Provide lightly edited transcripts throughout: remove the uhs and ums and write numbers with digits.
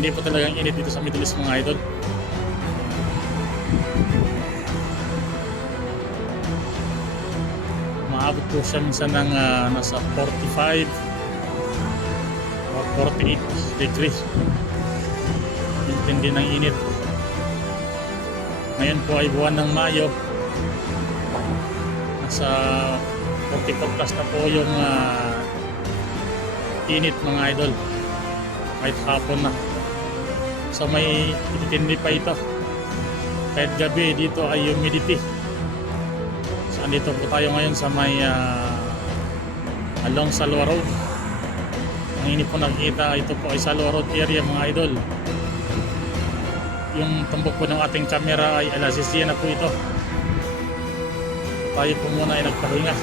Matindi po talagang init dito sa Middle East mga idol. Maabot po siya minsan ng nasa 45 o 48 degrees. Intindi ng init. Ngayon po ay buwan ng Mayo. Nasa 44 plus na po yung init mga idol. Kahit hapon na. So may itindi pa ito. Kahit gabi dito ay humidity. So andito po tayo ngayon sa may along Salwa Road. Ang ini po nakikita, ito po ay Salwa Road area mga idol. Yung tumbok po ng ating camera ay alas 10 na po ito. Tayo po muna ay nagpahinga.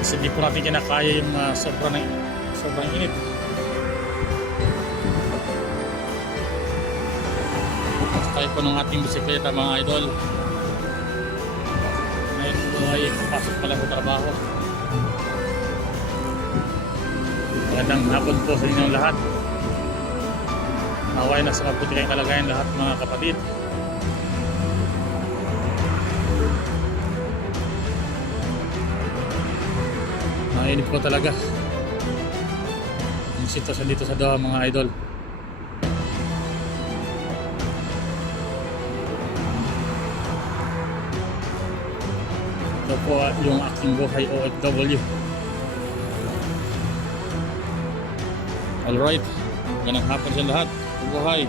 Kasi di po natin kinakaya yung sobrang init. Tayo po ng ating bisikleta mga idol. Ngayon po ay pasok pala sa trabaho. Magandang hapon po sa inyong lahat. Naway na sa mabuti kayong kalagayan lahat mga kapatid. Mainit po talaga yung sitwasyon dito sa Doha mga idol. Ito po yung aking buhay OFW. Alright, magandang hapon sa lahat. Buhay.